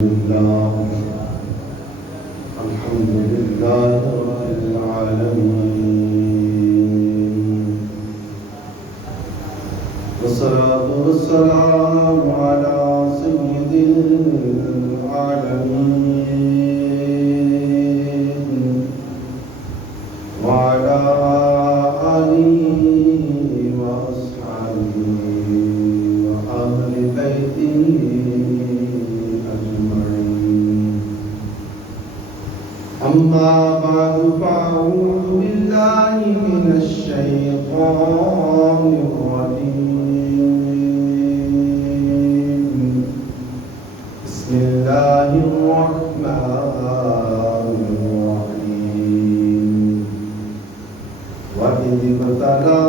الحمد لله رب العالمين والصلاة والسلام على سيد العالمين وعلى آله وأصحابه وأهل بيته أما بعد فأعوذ بالله من الشيطان الرجيم بسم الله الرحمن الرحيم وإذ ابتلى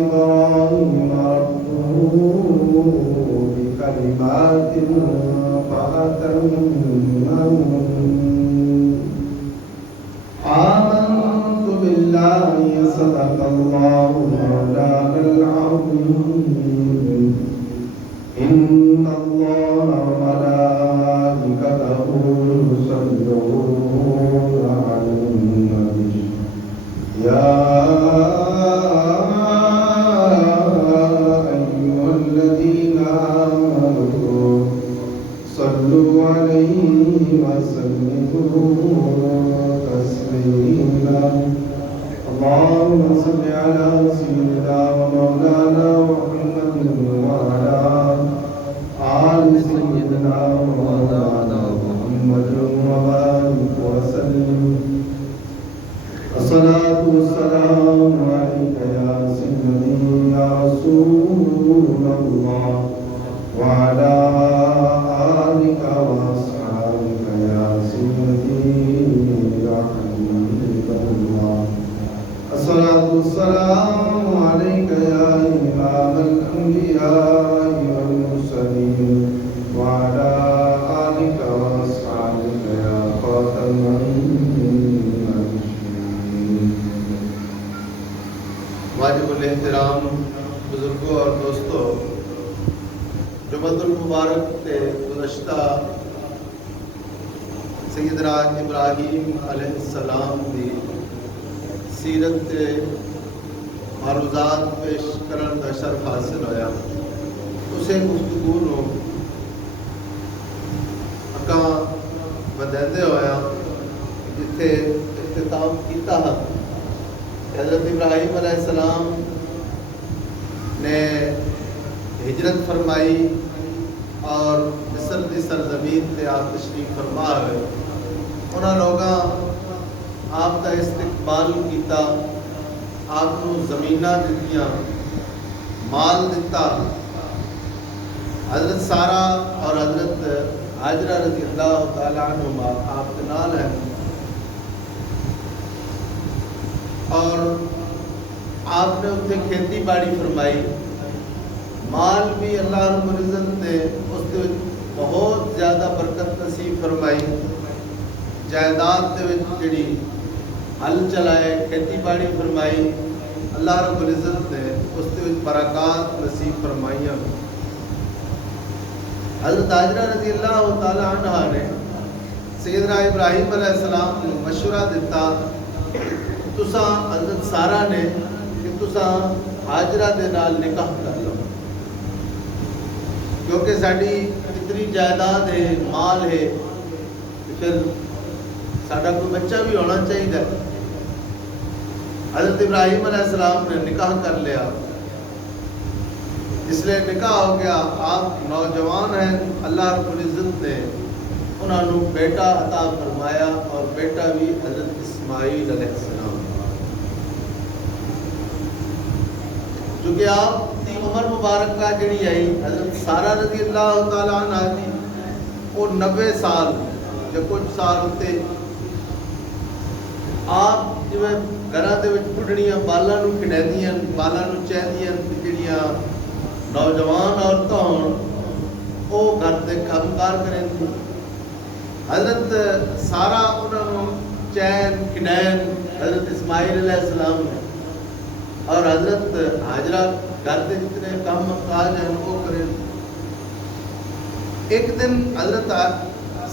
إبراهيم ربه بكلمات فأتمهن آمنت بالله صدق الله مولانا العظيم إن الله وملائكته يصلون على النبي يا أيها الذين آمنوا صلوا عليه وسلموا اللهم صل على سيدنا ومولانا محمد وعلى آل سيدنا ومولانا محمد وبارك وسلم الصلاة والسلام عليك يا سيدي يا رسول الله وعلى آلك وأصحابك يا سيدي يا حبيب الله الصلاة والسلام عليك يا إمام الأنبياء والمرسلين وعلى آلك وأصحابك يا خاتم النبيين. واجب الاحترام بزرگوں اور دوستوں، جمعۃ المبارک کے گزشتہ سیدنا ابراہیم علیہ السلام کی سیرت کے معروضات پیش کرن کا شرف حاصل ہویا، اسے گفتگو نو اکاں بدھیندے ہویا جتھے اختتام کیتا ہے۔ حضرت ابراہیم علیہ السلام نے ہجرت فرمائی اور مصر کی سرزمین تے آپ تشریف فرما ہوئے، انہاں لوگاں آپ کا استقبال کیتا، آپ کو زمیناں دتیاں، مال دیتا۔ حضرت سارہ اور حضرت حاجرہ رضی اللہ تعالیٰ عنہما آپ کے نال ہیں، اور آپ نے اتنے کھیتی باڑی فرمائی، مال بھی اللہ رب العزت نے اس کے بہت زیادہ برکت نصیب فرمائی، جائیداد دے وچ جڑی ہل چلائے کھیتی باڑی فرمائی، اللہ رب العزت نے اس کے برکات نصیب فرمائیاں۔ حضرت حاجرہ رضی اللہ تعالیٰ عنہ نے سیدنا ابراہیم علیہ السلام کو مشورہ دیتا، تساں حضرت سارہ نے کہ تساں حاجرہ دے نال نکاح کر لو، کیونکہ ساری اتنی جائیداد ہے، مال ہے، پھر ساڈا کوئی بچہ بھی ہونا چاہیے۔ حضرت ابراہیم علیہ السلام نے نکاح کر لیا، اس لیے نکاح ہو گیا، آپ نوجوان ہیں، اللہ رب العزت نے انہوں نے بیٹا عطا فرمایا، اور بیٹا بھی حضرت اسماعیل علیہ السلام۔ چونکہ آپ کی عمر مبارکہ جڑی آئی حضرت سارہ رضی اللہ تعالیٰ عنہ دی، وہ 90 سال یا کچھ سال ہوتے آپ جو گھراں دے وچ بڑھڑیاں بالاں نوں کھڑیندیاں، بالاں نوں چہندیاں، جڑیاں نوجوان عورتاں ہون وہ گھر دے کام کار کریں۔ حضرت سارہ انہوں نے چین کھڑین حضرت اسماعیل علیہ السلام نے، اور حضرت حاجرہ گھر دے جتنے کام کاج ہیں وہ کریں۔ ایک دن حضرت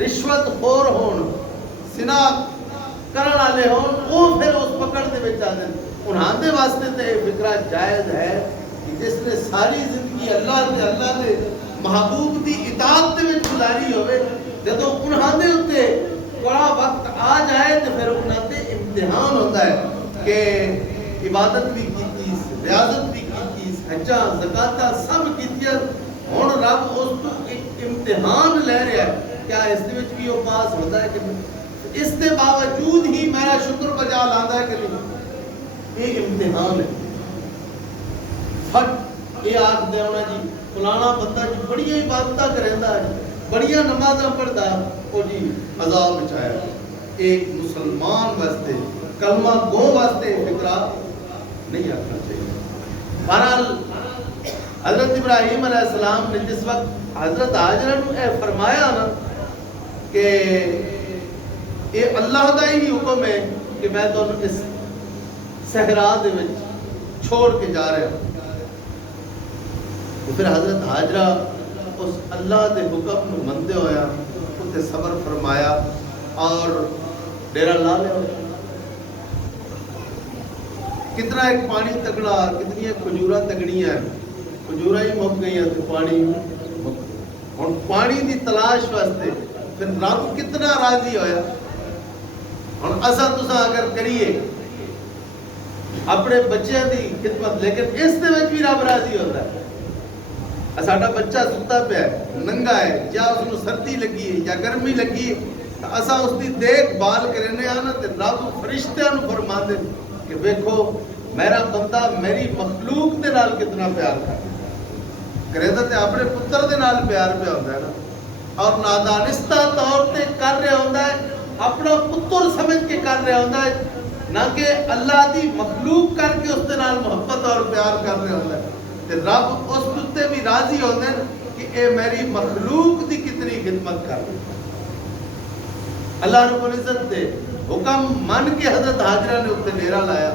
رشوت خور ہون سنا کرن والے ہون وہ پھر اس پکڑ دے وچ آ جان انہاں دے واسطے تے فکرہ جائز ہے کہ جس نے ساری زندگی اللہ دے محبوب دی اطاعت دے وچ گزاری ہوئے جدوں انہاں دے اوتے بڑا وقت آ جائے تو پھر انہاں تے امتحان ہوتا ہے کہ عبادت بھی کیتی ریاضت بھی کیتی حجاں زکاتاں سب کیتیاں ہن رب اس تو ایک امتحان لے رہا ہے کیا اس دے وچ بھی وہ پاس ہوتا ہے کہ اس کے باوجود ہی میرا شکر بجا لاتا ہے کہ نہیں یہ امتحان ہے فٹ یہ آگ دے ہونا جی فلانا بندہ جی بڑی عبادتہ کریندا ہے بڑیاں نمازاں پڑھدا وہ جی عذاب بچایا ایک مسلمان واسطے کلمہ گو واسطے فکرہ نہیں آنا چاہیے بہرحال حضرت ابراہیم علیہ السلام نے جس وقت حضرت حاجرہ نے اے فرمایا نا کہ یہ اللہ کا ہی حکم ہے کہ میں تمہیں اس صحرا دے وچ چھوڑ کے جا رہا ہوں پھر حضرت حاجرہ اس اللہ دے حکم میں مندے ہویا اتنے صبر فرمایا اور ڈیرا لا لیا کتنا ایک پانی تگڑا کتنی کھجورا تگڑیاں کھجورا ہی مک گئی تو پانی اور پانی دی تلاش واسطے پھر رب کتنا راضی ہویا اور اسا تسا اگر کریے اپنے بچے دی خدمت لیکن اس دے وچ بھی رب راضی ہوتا ہے ساڈا بچہ ستا پیا ہے ننگا ہے یا اس کو سردی لگی ہے یا گرمی لگی ہے تو اسا اس دی دیکھ بھال کرنے آنا تے رب فرشتیاں نو فرماندے کہ دیکھو میرا بندہ میری مخلوق دے نال کتنا پیار کردا تے اپنے پتر دے نال پیار پہ ہوندا ہے نا اور نادانستہ طور تے کر رہا ہوندا ہے اپنا پتر سمجھ کے کر رہا ہوندا ہے نہ کہ اللہ دی مخلوق کر کے اس دے نال محبت اور پیار کر رہا ہوندا ہے رب اس کتے بھی راضی ہوتے ہیں کہ اے میری مخلوق دی کتنی خدمت کر رہی اللہ رب العزت دے حکم من کے حضرت حاجرہ نے اتنے ڈیرا لایا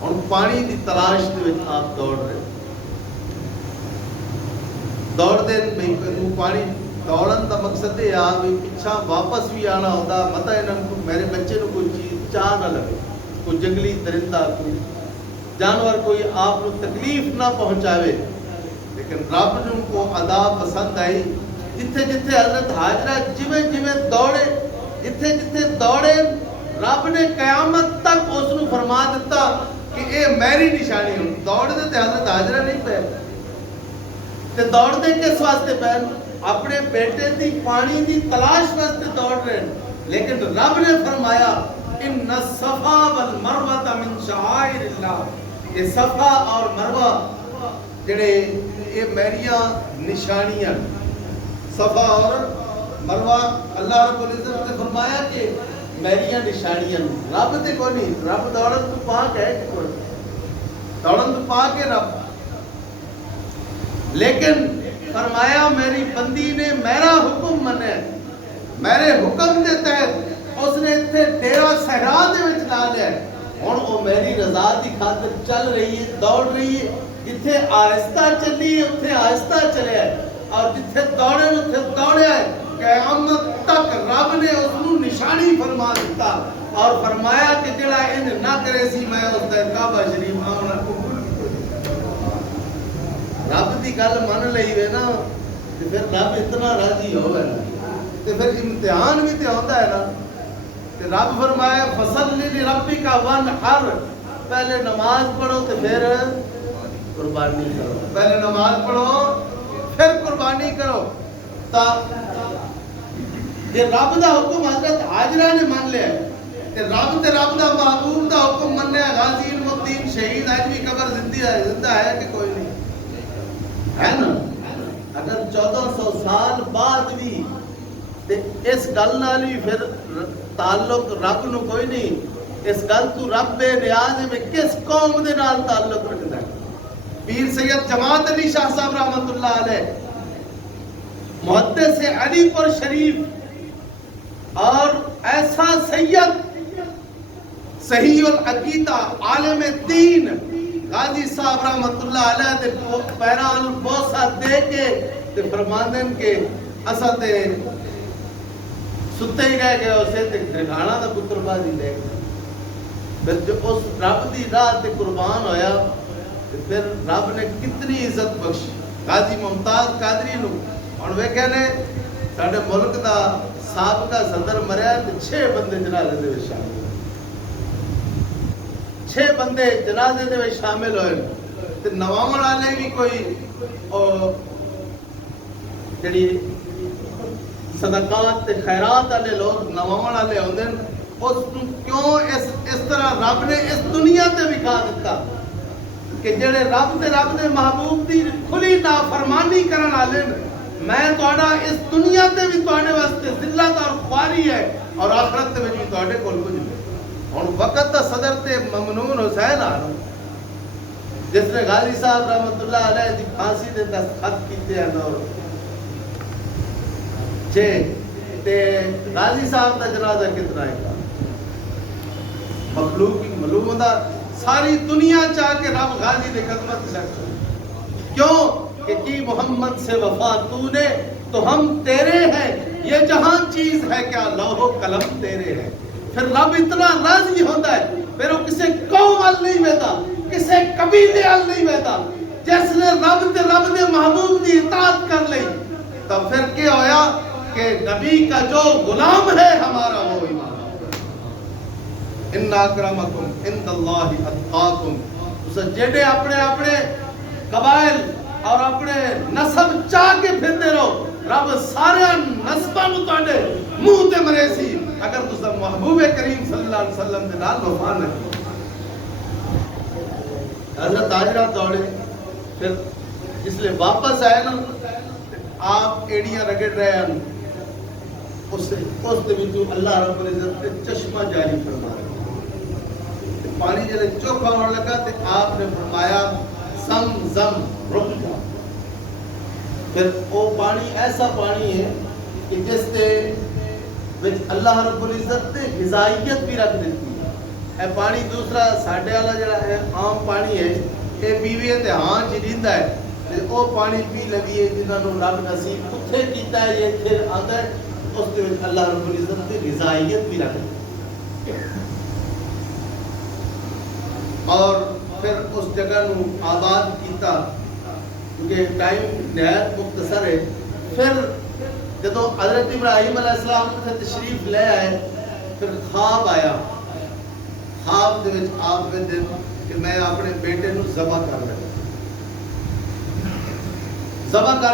اور پانی دی تلاش دے وچ آپ دوڑ رہے دوڑ دے پانی دوڑن دا مقصد یہ آ بھی پیچھا واپس بھی آنا ہوتا متا میرے بچے نو کوئی چیز چاہ نہ لگے کوئی جنگلی درندہ کوئی جانور کوئی آپ کو تکلیف نہ پہنچاوے لیکن رب نے ان کو ادا پسند آئی جتھے جتھے حضرت حاجرہ جویں دوڑے جتھے جتھے دوڑے رب نے قیامت تک اس کو فرما دیتا کہ اے میری نشانی ہوں دوڑ دے تے حضرت حاجرہ نہیں پہ تے دوڑ دے کس واسطے پہ اپنے بیٹے دی پانی دی تلاش واسطے دوڑ رہے لیکن رب نے فرمایا ان الصفا والمروہ من شعائر اللہ یہ صفا اور مروہ جڑے یہ میریاں نشانیاں صفا اور مروہ اللہ رب العزت نے فرمایا کہ میریاں نشانیاں رب تے کوئی نہیں رب دوڑن تو پاک ہے کہ کوئی دوڑن تو پاک ہے رب لیکن فرمایا میری بندی نے میرا حکم منے میرے حکم دے تحت اس نے اتنے ڈیرا صحرا دے وچ لا لیا ہن وہ میری رضا دی خاطر چل رہی ہے دوڑ رہی ہے جتھے آہستہ چلی اتنے آہستہ چلیا ہے اور جتھے دوڑے اتنے دوڑیا ہے قیامت تک رب نے اس کو نشانی فرما دیتا اور فرمایا کہ جڑا ان نہ کرے سی میں اس دا کعبہ شریف آنا رب دی گل من لئی وے نا تے پھر رب اتنا راضی ہوے نا تے پھر امتحان بھی تے ہوندا ہے نا تے رب فرمایا فصلی لربک وانحر پہلے نماز پڑھو تے پھر قربانی کرو پہلے نماز پڑھو پھر قربانی کرو تا یہ رب دا حکم حضرت حاجرہ نے مان لیا تے رب دا محبوب دا حکم منیا غازی المدین شہید آج بھی قبر زندہ ہے کہ کوئی نہیں ہے نا اگر 1400 سال بعد بھی اس گل نال بھی پھر تعلق رب نو کوئی نہیں اس گل تو رب بے نیاز میں کس قوم دے نال تعلق رکھدا ہے پیر سید جماعت علی شاہ صاحب رحمت اللہ علیہ محدث علی پور شریف اور ایسا سید صحیح العقیدہ عالم دین غازی صاحب رحمت اللہ علیہ دے پیران بوسہ دے کے تے فرماندن کے اسا تے ستے ہی رہ گئے اسے تے درگانا دا پتر بازی لے گئے. پھر جو اس رب دی راہ تے قربان ہویا پھر رب نے کتنی عزت بخشی غازی ممتاز قادری نو. ہن ویکھے نے ساڈے ملک دا سابقہ صدر مریا تے 6 بندے جنازے دے وچ شامل ہوئے. 6 بندے جنازے دے وچ شامل ہوئے تے نواون والے بھی کوئی جڑی صدقات تے خیرات والے لوگ نواون والے ہوندے اس کیوں اس طرح رب نے اس دنیا تے وکھا دیتا کہ جڑے رب دے محبوب دی کھلی نافرمانی کرن والے میں تہاڈا اس دنیا تے بھی تہاڈے واسطے ذلت اور خواری ہے اور آخرت تے بھی تہاڈے کول کچھ نہیں. ہن وقت دا صدر تے ممنون حسین آ جس نے غازی صاحب رحمت اللہ علیہ دی پھانسی دے دستخط کیتے ہیں اور تے غازی صاحب دا جنازہ کتنا ہے مخلوق کی معلوم ہوتا ساری دنیا چاہ کے رب غازی دے خدمت شخص کیوں کہ کی محمد سے وفا تو نے تو ہم تیرے ہیں یہ جہاں چیز ہے کیا لوح و قلم تیرے ہیں. پھر رب اتنا راضی ہوتا ہے پھر وہ کسے قوم ال نہیں ویدا کسے قبیلے ال نہیں ویدا جس نے رب دے محبوب دی اطاعت کر لی تو پھر کیا ہویا کہ نبی کا جو غلام ہے ہمارا وہ ایمان. ان اکرمکم عند اللہ اتقاکم. جڑے اپنے قبائل اور اپنے نسب چاہ کے پھرتے رہو رب سارے نسباں نوں تہاڈے منہ تے مرے سی اگر تساں محبوب کریم صلی اللہ علیہ وسلم دے نال وفا نہ. حضرت حاجرہ دوڑے پھر جس لئے واپس آئے نا آپ ایڑیاں رگڑ رہے ہیں اس دے وچوں اللہ رب العزت نے چشمہ جاری فرما رہا پانی جلے چوکھا ہونے لگا تے آپ نے فرمایا زم زم رک جا. پھر وہ پانی ایسا پانی ہے کہ جس تے وچ اللہ رب العزت نے غذائیت بھی رکھ دیتی ہے. اے پانی دوسرا ساڈے والا جڑا ہے عام پانی ہے اے پیوے تے ہاں چریندا ہے تے او پانی پی لگیے جنہاں نوں رب نصیب اوتھے کیتا ہے یہ پھر آندا ہے اس دے وچ اللہ رب العزت نے غذائیت بھی رکھ دی اور پھر اس جگہ نو آباد کیتا کیونکہ ٹائم نہایت مختصر ہے. پھر جدو حضرت ابراہیم علیہ السلام سے تشریف لے آئے پھر خواب آیا. خواب دے وچ آپ نے دن کہ میں اپنے بیٹے نو ذبح کر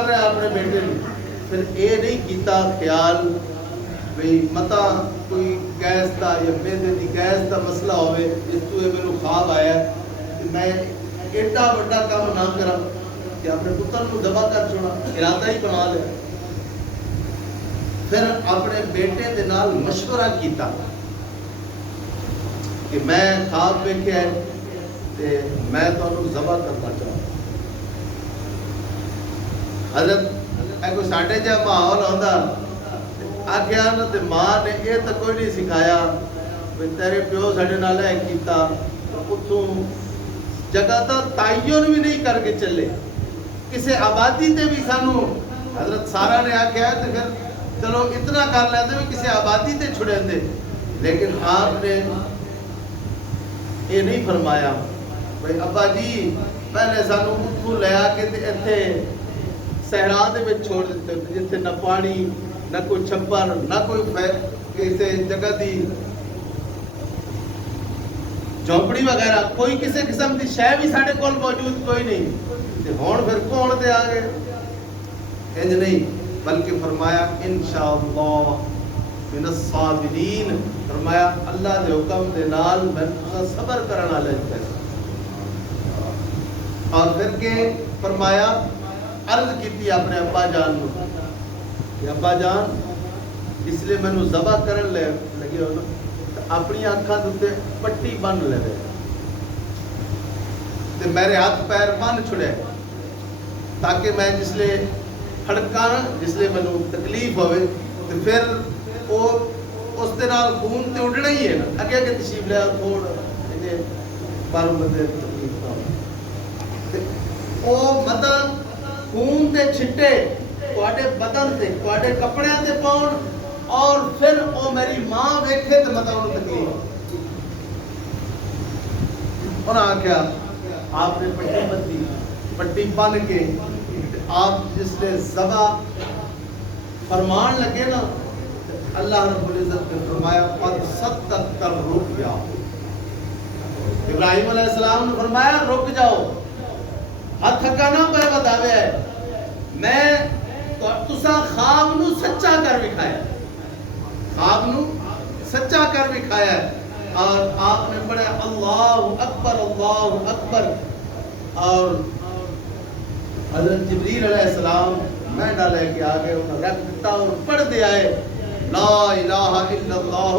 رہا اپنے بیٹے نو. پھر اے نہیں کیتا خیال بھئی متا کوئی گیس دا یا میدے دی گیس دا مسئلہ ہوئے جس تو یہ میرے خواب آیا کہ میں ایڈا بڑا کام نہ کرا کہ اپنے پتر کو ذبح کر چھوڑا ارادہ ہی بنا لیا. پھر اپنے بیٹے دے نال مشورہ کیتا کہ میں خواب ویکھیا ہے تے میں تانوں ذبح کرنا چاہتا. حضرت اے کوئی ساڈے جا ماحول ہوندا آکھیا نہ تے ماں نے یہ تو کوئی نہیں سکھایا تیرے پیو ساڈے نال اے کیتا اتوں جگہ تو تعین بھی نہیں کر کے چلے کسے آبادی تے بھی سانو حضرت سارا نے آکھیا تے پھر چلو اتنا کر لیندے بھی کسے آبادی تے چھڑیندے. لیکن آپ نے یہ نہیں فرمایا بھئی ابا جی پہلے سانو اتوں لے آ کے تے ایتھے صحرا دے وچ چھوڑ دتے جتھے نہ پانی نہ کوئی چھپر نہ کوئی کسی جگہ دی جھونپڑی وغیرہ کوئی کسی قسم کی شے بھی ساڈے کول موجود کوئی نہیں تے ہن پھر کون تے آ گئے. انج نہیں بلکہ فرمایا انشاءاللہ من الصابرین. فرمایا اللہ دے حکم دے نال میں صبر کرن والے تے اور پھر کے فرمایا عرض کیتی اپنے ابا جان نو کہ ابا جان اس لیے میں ذبح کرن لگے ہو نا اپنی آنکھاں دے پٹی بن لے تے میرے ہاتھ پیر بن چھڑے تاکہ میں جس لے کھڑکاں جس لے میں تکلیف ہوئے تے پھر وہ اس دے نال خون تے اڑنا ہی ہے نا اگے اگے تشریف لیا تھوڑ تے پر مدے تکلیف نہ تے او مطلب خون تے چھٹے تواڈے بدن تے تواڈے کپڑیاں تے پاؤن اور پھر وہ میری ماں ویکھے تو مطلب انہوں تکلیف انہاں آکھیا آپ نے پٹی بدلی پٹی بن کے آپ جس نے ذبح فرمان لگے نا اللہ رب العزت نے فرمایا قد صدقت الرؤیا ابراہیم علیہ السلام نے فرمایا رک جاؤ ہاتھ کا نہ پہ بتاوے ہے میں تسا خواب نو سچا کر وکھایا خواب نو سچا کر وکھایا اور آپ نے پڑھا اللہ اکبر اور حضرت جبریل علیہ السلام میں ڈالے کے آگے انہوں نے رکھ دیتا اور پڑھ دے آئے لا الہ الا اللہ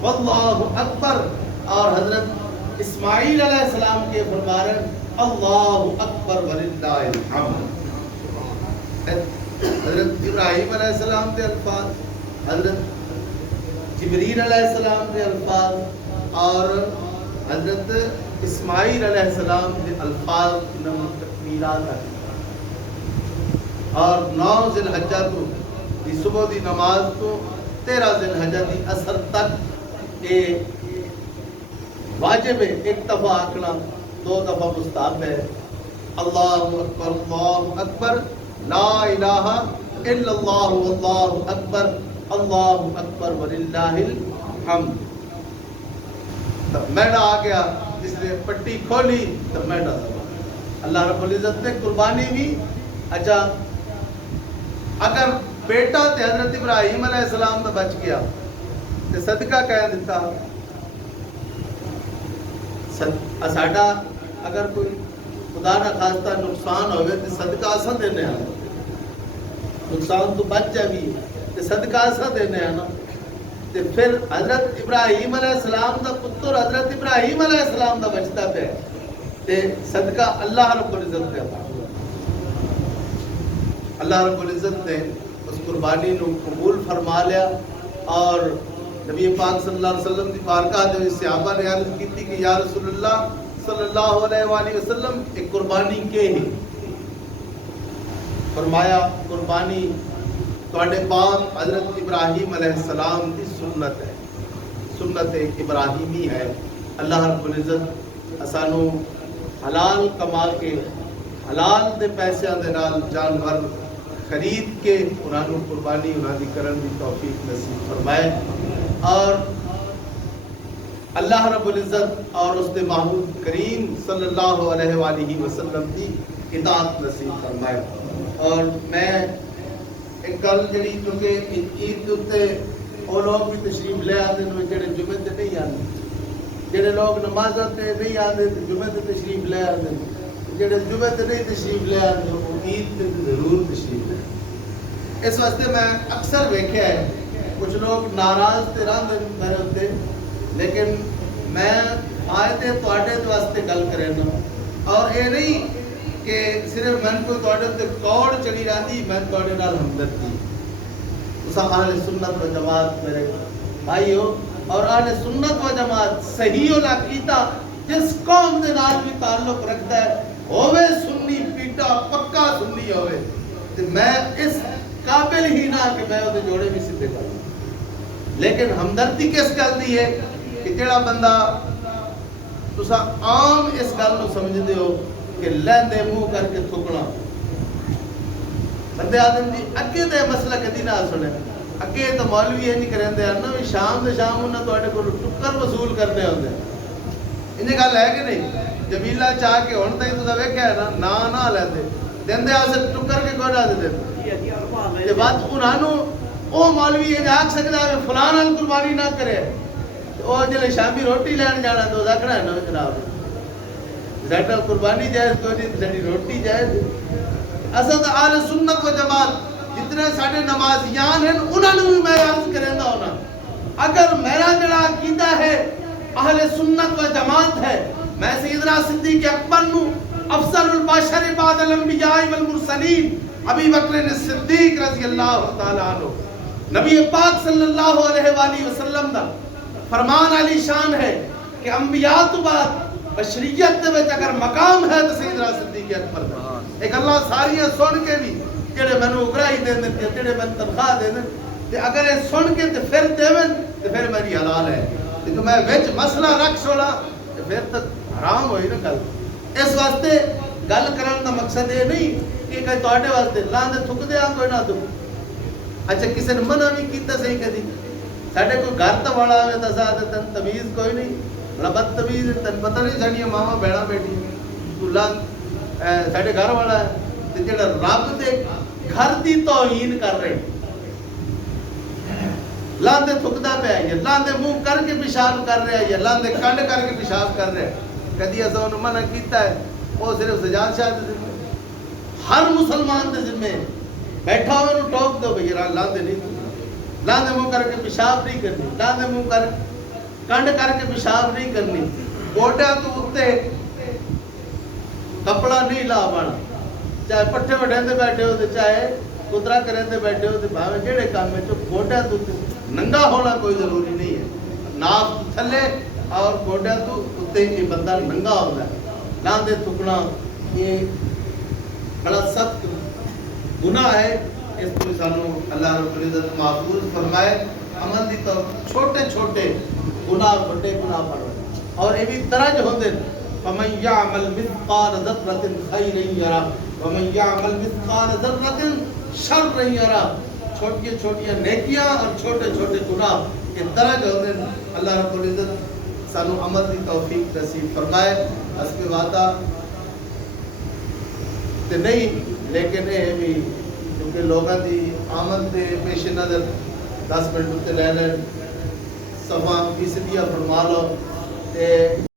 واللہ اکبر اور حضرت اسماعیل علیہ السلام کے فرما رہے اللہ اکبر وللہ الحمد حضرت ابراہیم علیہ السلام کے الفاظ حضرت جبریل علیہ السلام کے الفاظ اور حضرت اسماعیل علیہ السلام کے الفاظ تکمیلات ہیں اور 9 ذی الحجہ تو دی صبح دی نماز تو 13 ذی الحجہ دی اثر تک واجب ہے ایک دفعہ آکھنا 2 دفعہ مستحب ہے اللہ اکبر لا الہ الا اللہ واللہ اکبر اللہ اکبر وللہ الحمد تب میڈا آ گیا جس نے پٹی کھولی تب میڈا سب اللہ رب العزت نے قربانی بھی اچھا اگر بیٹا تے حضرت ابراہیم علیہ السلام دا بچ گیا تے صدقہ کہہ دیتا ساڈا اگر کوئی خدا نہ خواستہ نقصان ہوئے تے صدقہ اساں دینے ہیں نقصان تو بچ جائے تے صدقہ اساں دینے ہیں نا تے پھر حضرت ابراہیم علیہ السلام دا پتر حضرت ابراہیم علیہ السلام دا بچتا پہ تے صدقہ اللہ رب العزت دے اللہ رب العزت نے اس قربانی نو قبول فرما لیا اور نبی پاک صلی اللہ علیہ وسلم کی بارگاہ دے صحابہ نے عرض کی تھی کہ یا رسول اللہ صلی اللہ علیہ وآلہ وسلم ایک قربانی کے ہی فرمایا قربانی تواڈے باپ حضرت ابراہیم علیہ السلام کی سنت ہے سنت ابراہیمی ہے اللہ رب العزت اسانو حلال کما کے حلال دے پیسے دے نال جانور خرید کے انہاں نو قربانی انہاں دی کرن دی توفیق نصیب فرمائے اور اللہ رب العزت اور اس دے محبوب کریم صلی اللہ علیہ وآلہ وسلم کی اطاعت نصیب فرمائے اور میں ایک گل جڑی کیونکہ عید تے وہ لوگ بھی تشریف لے آتے ہیں جڑے جمعے تے نہیں آتے جڑے لوگ نماز تے نہیں آتے جمعے تے تشریف لے آتے جڑے جمعے تے نہیں تشریف لے آتے وہ عید تے ضرور تشریف لے اس واسطے میں اکثر ویکھیا ہے کچھ لوگ ناراض تے رہندے میرے اوتے لیکن میں فائدے تواڈے واسطے گل کرنا اور اے نہیں کہ صرف میں کوئی تواڈے تے کوڑ چڑھی رہندی میں تواڈے نال ہمدردی تساں اہل سنت و جماعت میرے بھائی ہو اور اہل سنت و جماعت صحیح العقیدہ جس قوم دے نال بھی تعلق رکھتا ہے ہووے سنی پیٹا پکا سنی ہووے تے میں اس قابل ہی نہ کہ میں اودے جوڑے بھی سیدھے کراں لیکن ہمدردی کس گل دی ہے کہ جڑا بندہ تساں عام اس گل نو سمجھدے ہو کہ لیندے منہ کر کے تھکنا بندے آدم دی اگے دے مسئلہ کدی نہ سنے اگے تو مولوی یہ نہیں کرندے نا بھی شام دے شام انہاں تواڈے کول ٹکر وصول کرنے ہوندے انہیں گل ہے کہ نہیں جمیلہ چاہ کے ہن تائیں تساں ویکھیا ہے نا نہ لیندے دیندے اسے ٹکر کے کوئی نہ دے تے بعد انہاں نو او مولوی یہ آکھ سکدا ہے فلاں نال قربانی نہ کرے او جلے شامی روٹی لین جانا تو آکھنا ہے نا جناب زیادہ قربانی جائز کوئی نہیں ساری روٹی جائز اصل اہل سنت و جماعت جتنے سارے نمازیان ہیں انہوں نے بھی میں عرض کریں گا ہونا اگر میرا جڑا عقیدہ ہے اہل سنت و جماعت ہے میں سیدنا صدیق اکبر نو افضل البشر بعد الانبیاء والمرسلین ابی بکر صدیق رضی اللہ تعالی عنہ نبی پاک صلی اللہ علیہ وآلہ وسلم دا فرمان علی شان ہے کہ انبیاء تو بعد بشریت دے وچ اگر مقام ہے تو سیدنا صدیق اکبر دا ایک اللہ ساریاں سن کے بھی جڑے مینوں اگرائی دے دے جڑے مینوں تنخواہ دے دے تے اگر یہ سن کے تے پھر دیون تے پھر میری حلال ہے، لیکن میں وچ مسئلہ رکھ چھوڑا تے پھر تک حرام ہوئی نا گل۔ اس واسطے گل کرن دا مقصد یہ نہیں کہ کہ تواڈے واسطے لاندے تھک دے کوئی نہ تھک۔ اچھا کسی نے منع بھی کیتا صحیح کدی، ساڈے کوئی گھر تو والا آئے تو ساتھ تن تمیز کوئی نہیں، بڑا بدتمیز تن پتہ نہیں ساڈیاں ماواں بہناں بیٹھی تو ساڈے گھر والا ہے تے جڑا رب دے گھر دی توہین کر رہے، لاندے تھکدا پیا ہے، لاندے منہ کر کے پیشاب کر رہا ہے، یا لاندے کنڈ کر کے پیشاب کر رہا ہے، کدی ایسا انہوں منع کیتا ہے؟ وہ صرف سجاد شاہ دے ذمہ، ہر مسلمان دے ذمہ بیٹھا ہوئے انہوں ٹوک دو بھئی لاندے نہیں، لاندے منہ کر کے پیشاب نہیں کرنی، لاندے منہ کر کنڈ کر کے پیشاب نہیں کرنی، گوڈیاں تو اتے کپڑا نہیں لا بانا، چاہے پٹھے وڈھیندے بیٹھے ہو چاہے کترا کرندے بیٹھے ہو بھاوے جڑے کام میں گوڈیاں تو ننگا ہونا کوئی ضروری نہیں ہے، ناف تھلے اور گوڈیاں تو اتے یہ بندہ ننگا ہوتا ہے۔ لاندے تھکنا یہ بڑا سخت گناہ ہے، اس کو سانو اللہ رب العزت محفوظ فرمائے۔ عمل دی تو چھوٹے چھوٹے گناہ بڑے گناہ پڑ رہے اور یہ بھی درج ہوندے، فمن یعمل مثقال ذرۃ خیرا یرہ ومن یعمل مثقال ذرۃ شرا یرہ۔ چھوٹی چھوٹیاں نیکیاں اور چھوٹے چھوٹے گناہ یہ درج ہوندے۔ اللہ رب العزت سانو عمل دی توفیق نصیب فرمائے۔ اس کے وعدہ تے نہیں، لیکن یہ بھی کیونکہ لوگوں کی آمد کے پیش نظر 10 منٹ اتنے رہ لین، صفحہ فیصدیہ فرما لو تے